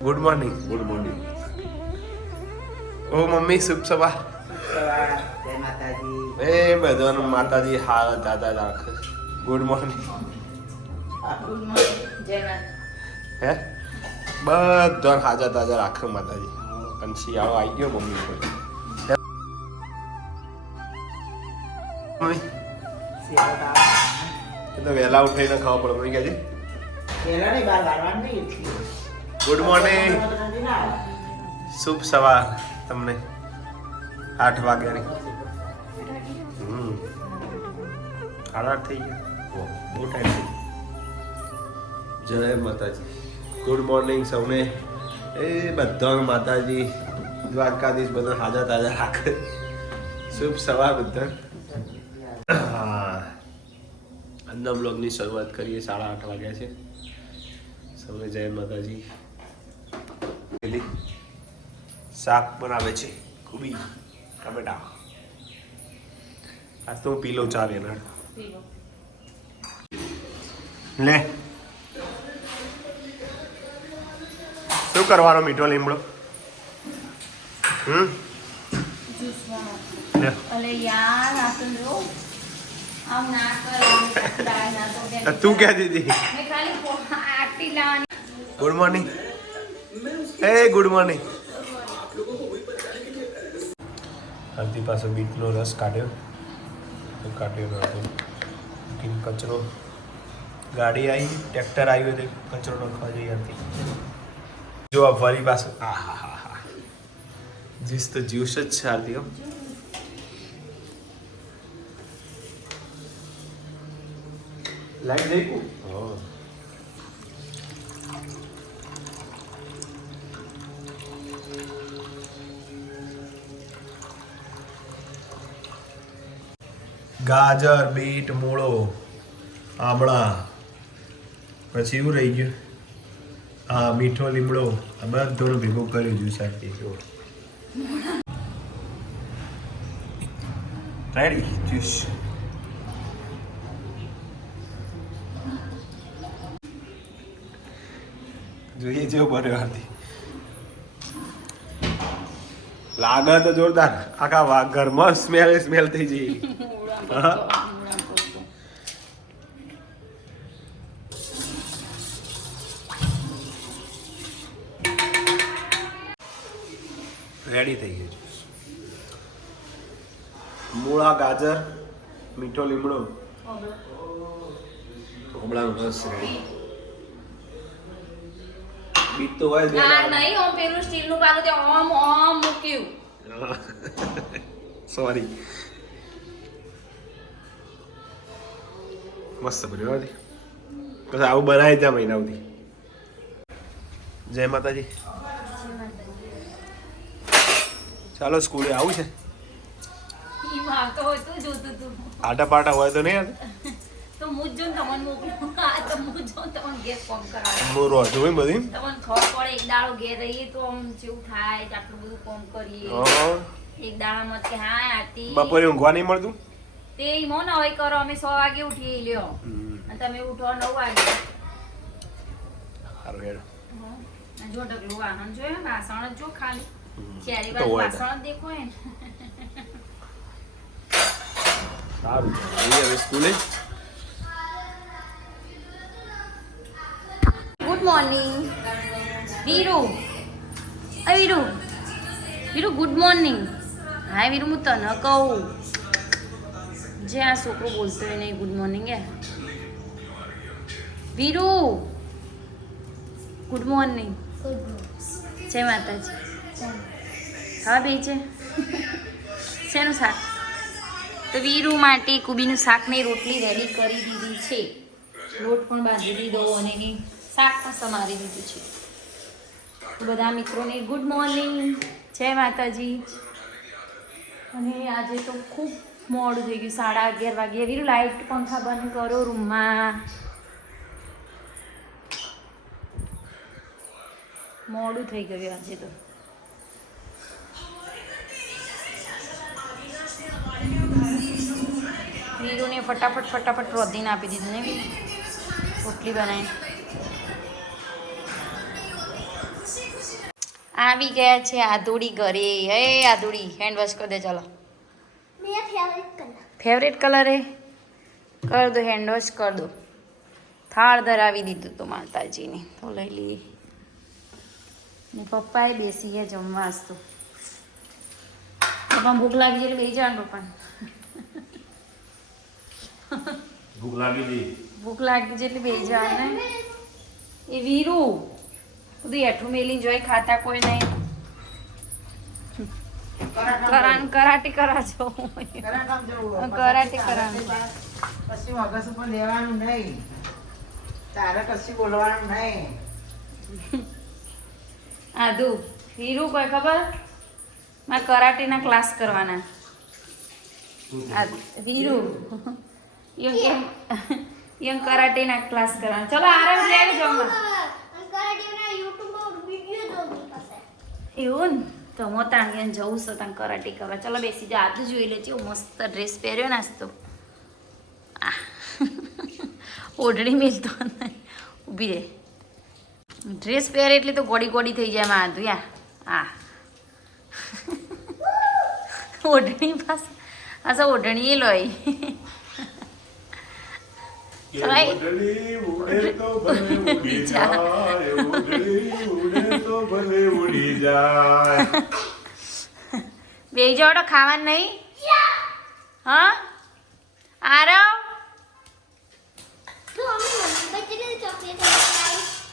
Good morning good morning ઓ mummy શુભ સવાર સવાર જય માતાજી એ બધાનું માતાજી હાલ દાદા રાખ ગુડ મોર્નિંગ ગુડ મોર્નિંગ જય માતા હે? બધા હાજર તાજા રાખે માતાજી. અને શિયાળો આવી ગયો મમ્મી પર એ તો વહેલા ઉઠીને ખાવા પડે મમ્મી કહેજે પેલા નહીં બાર વારવાનું નહીં ગુડ મોર્નિંગ. શુભ સવાર તમને આઠ વાગ્યાની. હમ. સાડા આઠ થઈ ગયા. બહુ ટાઈમ થઈ. જય માતાજી. ગુડ મોર્નિંગ સૌને. એ બધા માતાજી, દ્વારકાધીશ બધા હાજર તાજા રાખે. શુભ સવાર બધા. હા. આજના શરૂઆત કરીએ, સાડા આઠ વાગ્યા છે. સૌને જય માતાજી. પેલી શાક બનાવે છે કુબી ટમેટા. આ તો પીલો ચા એના લે. શું કરવાનો મીઠો લીમડો? હમ? તો ક્યાં દીધી? Good morning. એ ગુડ મોર્નિંગ હલ્દી પાસે બીટનો રસ કાઢ્યો. કાઢ્યો નહોતો કચરો. ગાડી આવી ટ્રેક્ટર આવ્યું એટલે કચરો નાખવા જઈ હતી. જો આ ફરી પાછો. આ હા હા હા જીસ તો જ્યુસ જ છે આરતી હો. લાઈટ જઈ ગાજર, બીટ, મૂળો, આમળા. પછી એવું રહી ગયું. હા મીઠો લીમડો, આ બધું ભેગું કર્યું જ્યુસ આપી જો જોઈએ જેવો બન્યો હતી લાગે તો જોરદાર. આખા ઘરમાં સ્મેલ સ્મેલ થઈ જઈ. રેડી થઈ ગયું મૂળા ગાજર મીઠો લીમડો. હમણાં રસ રેડી બીટ તો હોય ના નહીં ઓમ પેલું સ્ટીલનું પાલું તે ઓમ ઓમ મૂક્યું. સોરી મસ્ત બન્યું હતી પછી આવું બનાવી ત્યાં મહિના સુધી જય માતાજી. ચાલો સ્કૂલે આવું છે. આટા પાટા હોય તો નહીં બપોરે ઊંઘવા નહીં મળતું? તે ઈમો ન હોય કરો અમે સો વાગે ઉઠીએ લ્યો. અને તમે ઉઠો નવ વાગે. સારું હેડ. જો ઢગલું વાહન જોયો વાસણ જ જો ખાલી. ચારે વાર બાજુ વાસણ જ દેખો હે ને. સારું હવે સ્કૂલે? Good morning Viru. અ વીરુ. વીરુ ગુડ મોર્નિંગ હા વીરુ હું તને કહું. જે આ છોકરો બોલતો હોય નહીં ગુડ મોર્નિંગ એ. વીરુ! ગુડ મોર્નિંગ જય માતાજી. હા બે છે? શેનું શાક? તો વીરુ માટે કુબીનું શાકની રોટલી રેડી કરી દીધી છે. લોટ પણ બાંધી દીધો અને એની શાક પણ સમારી દીધું છે. બધા મિત્રોને ગુડ મોર્નિંગ જય માતાજી. અને આજે તો ખૂબ મોડું થઈ ગયું, સાડા અગિયાર વાગે. વીરું લાઇટ પંખા બંધ કરો રૂમમાં. મોડું થઈ ગયું આજે તો. વીરુને ફટાફટ ફટાફટ રોધીને આપી દીધું ને રોટલી બનાવીને આવી ગયા છે આધુડી ઘરે. એ આધુડી હેન્ડ વોશ કરી દે, ચાલો. ફેવરેટ કલર એ? કર દો હેન્ડ વોશ કર દો. થાળ ધરાવી દીધું તો માતાજીને. તો લઈ લઈએ. ને પપ્પાએ બેસી ગયા જમવા તો. પપ્પા ભૂખ લાગી એટલે બેસી જવાનું પપ્પા ભૂખ લાગી હતી? ભૂખ લાગી છે એટલે બેસી જવાનું ને એ વીરુ. બધું એઠું મેલી જોઈ ખાતા કોઈ નહીં. કરાન કરાટી કરા છો કરાટી કરા પછી મગજ ઉપર લેવાનું નહીં. તારે કશું બોલવાનું નહીં. આધુ હીરું કોઈ ખબર? મારે કરાટીના ક્લાસ કરવાના. હીરુ. યમ કેમ? કરાટેના ક્લાસ કરવાના. ચલો આરામ લેવી જમવા એવું ને? તો મોતા અહીંયા જવું છે ત્યાં કરાટે કરવા. ચાલો બેસી જા આજે જોઈ લે છે મસ્ત ડ્રેસ પહેર્યો નાસ્તો. આહ. ઓઢણી મેલતો ઊભી રહે. ડ્રેસ પહેરે એટલે તો ગોડી ગોડી થઈ જાય માં આધું યા. આ ઓઢણી પાસે. આ ઓઢણી લોય કે ચલાઈ. ઉડણી ઉડે તો ભલે ઉડી જાય. બેહી જાવ ખાવાનું નહીં? હા? આરવ?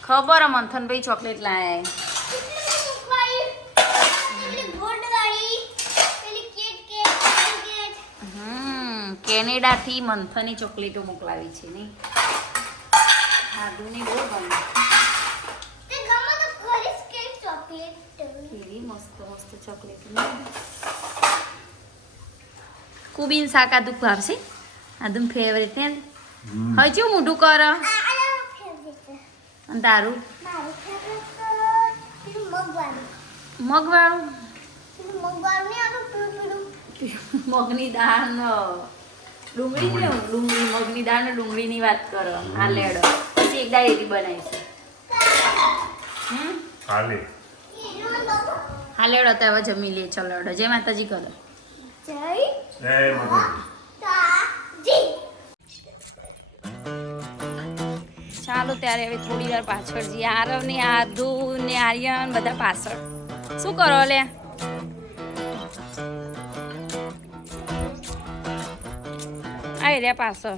ખબર મંથનભાઈ ચોકલેટ લાય. કેનેડાથી મંથની ચોકલેટો મોકલાવી છે ને. આદુની બહુ ગમે. મસ્ત મસ્ત ચોકલેટ કુબીન શાક આદુ ભાવશે આદુ ફેવરેટ ને? હજુ મોઢું કર. આ ફેવરેટ અને તારું? મગવાળું. મગની દાળ નો. ડુંગળી ને? ડુંગળી. મગની દાળ ને ડુંગળીની વાત કરો. આ લેડો. પછી એક ડાયરી બનાવી બનાવીશું હમ? હાલે હા લેડો તો હવે જમી લે ચલો લેડો જય માતાજી કરો જય ચાલો ત્યારે હવે થોડી વાર પાછળ જઈએ. આરવ ને આધુ ને આર્યન બધા પાછળ. શું કરો લે આવી રહ્યા પાછળ.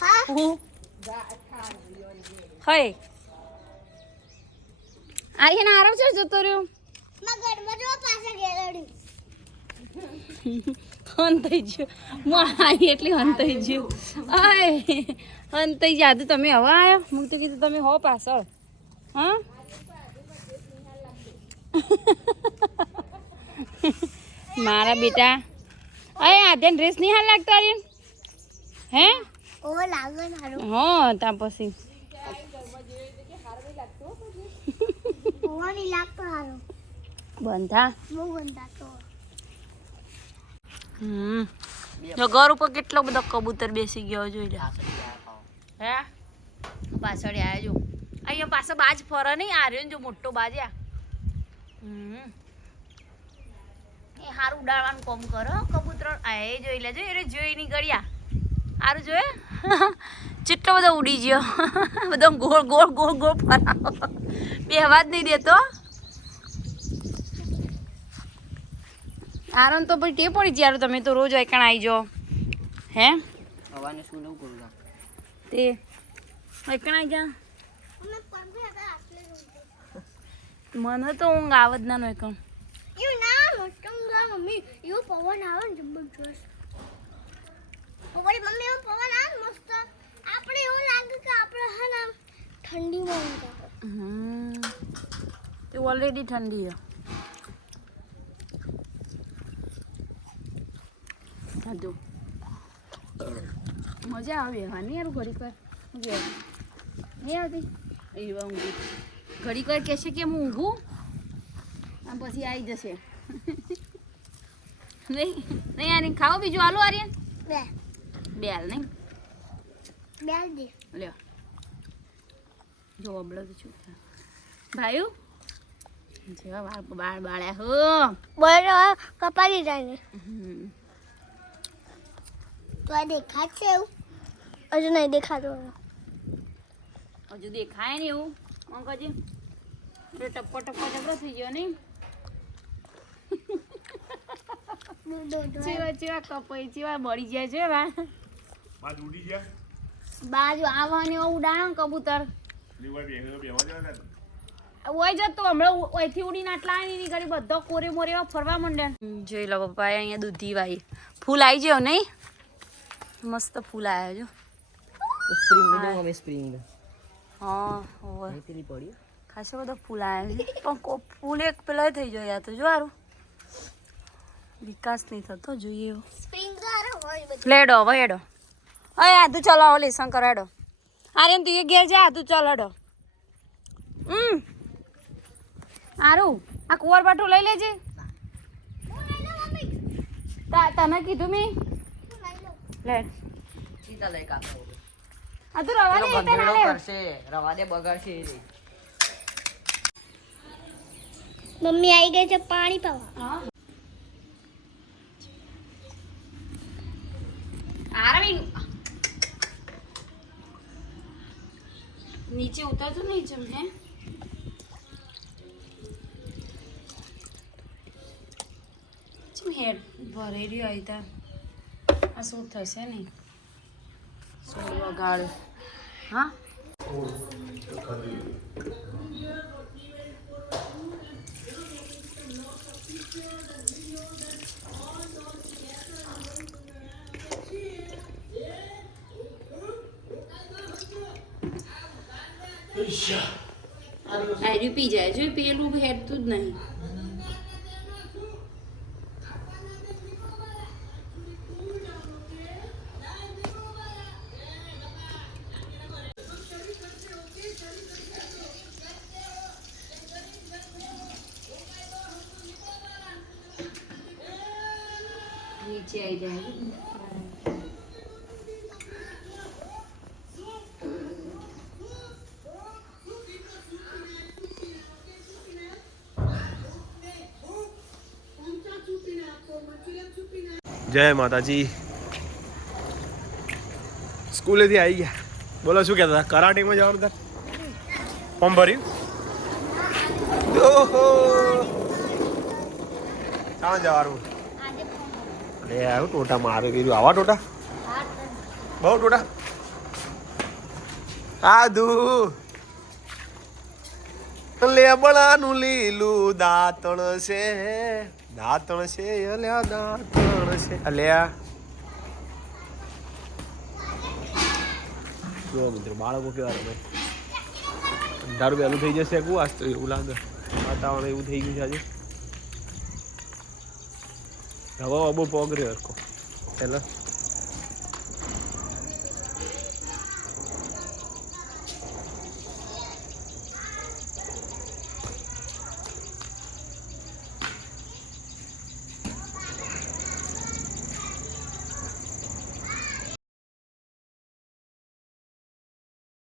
હા હું હય આર્યન આરવ છે જતો રહ્યો. હંતાઈ ગયો. મારી એટલી હંતાઈ ગયો. આય હંતાઈ તો તમે હવે આવ્યો હું તો કીધું તમે હો પાછળ. હા? મારા બેટા. અરે આધ્યાન ડ્રેસ નહીં હાલ લાગતો આર્યન હે? હા ત્યાં પછી. હોવાની લાગતો સારું બંધા? બહુ ગંદા તો. હમ. જો ઘર ઉપર કેટલો બધો કબૂતર બેસી ગયો જોઈ લે. હે? પાછળ આવ્યા જો. અહીંયા પાછો બાજ ફરે નહીં આર્યન જો મોટો બાજ્યા હમ. એ હારું ઉડાડવાનું કોમ કરો કબૂતર આ એ જોઈ લેજો એ જોઈ ની હારું જોયે? ચેટલો બધો ઉડી ગયો. બધો ગોળ ગોળ ગોળ ગોળ ફરાવો બેહવા જ નહીં દેતો. આરણ તો પછી ટેપ પડી જ્યારે તમે તો રોજ એકણ આવી જાઓ. હે? હવાને શું નવું કરું તે એકણ આવી જા. મને તો ઊંઘ આવત ના નો એકણ. એવું ના મસ્ત ઊંઘ આવે મમ્મી. એવું પવન આવે ને અમારી મમ્મી એવું પવન આવે ને મસ્ત આપણે એવું લાગે કે ना ઊંઘ આવે. હમ. તે ઓલરેડી ઠંડી છે. મજા આવે હાની યાર ઘડીક વાર. નહીં આવતી? એવા ઊંઘી. ઘડીક વાર કહેશે કે હું ઊંઘું? આ પછી આવી જશે. નહીં નહીં આર્યન ખાઓ બીજું. આલું આર્યન. બે. બે હાલ નહીં? બેલ દે. લ્યો. જો અબળો તો શું થાય? જેવા બાળ બાળ બાળ્યા હો. બરાબર કપાડી જાય. તો આ દેખાય છે એવું? હજુ નહીં દેખાતું હજુ દેખાય ને એવું અંકજી પેલો ટપ્પો ટપ્પો ટપ્પો થઈ ગયો નહીં? ચેવા ચેવા કપાઈ ચેવા બળી જાય છે વા બાદ ઉડી ગયા? બાજુ આવવાની ઉડાણ કબૂતર. ઓય જતો હમણાં ઓયથી ઉડીને આટલા આવી નીકળી બધો કોરે મોરે ફરવા માંડ્યા જોઈ લો પપ્પાએ અહીંયા દૂધી વાઈ ફૂલ આવી ગયો નહીં? મસ્ત ફૂલ આવ્યા જો. સ્પ્રિંગ નો સ્પ્રિંગ હા ઓય પેલી પડી. ખાસો બધો ફૂલ આવ્યા છે. પણ ફૂલ એક પેલા થઈ ગયો યાર તો જો વિકાસ નહીં થતો જોઈએ એવો. સ્પ્રિંગ દ્વારા હોય બધું. લેડો હવે હેડો. અય આદુ ચલો ઓલી હેડો. આર્યન તું એ ઘેર જા તું ચાલ હડો. હમ. આરું આ કુંવર બાટું લઈ લેજે. તા- તને કીધું મેં. લે. સીધા લઈ કાપો આ તું રવા દે તને ના કરશે રવા દે બગાડશે મમ્મી આવી ગઈ છે પાણી પાવા. નહીં જમ. હે ચમ હેડ ભરેલી આવી તા આ શું થશે નહીં શું વગાડ હા? આર્યું પી જાય જો પેલું હેડતું જ નહીં નીચે આવી જાય જય માતાજી. સ્કૂલેથી આવી ગયા. બોલો, શું કહેતા હતા? કરાટેમાં જવાનું હતા ફોર્મ ભર્યું? મારું કીધું આવા ટોટા? બહુ ટોટા? આદુ લેબડાનું લીલું દાંતણ છે. દાંતણ છે, અલ્યા દાંતણ. છે. અલ્યા જો મિત્રો, બાળકો કેવા રમે. અંધારું વહેલું થઈ જશે કું આજ તો એવું લાગે. વાતાવરણ એવું થઈ ગયું છે આજે. હવા બહુ પોગરે હરખો. પહેલાં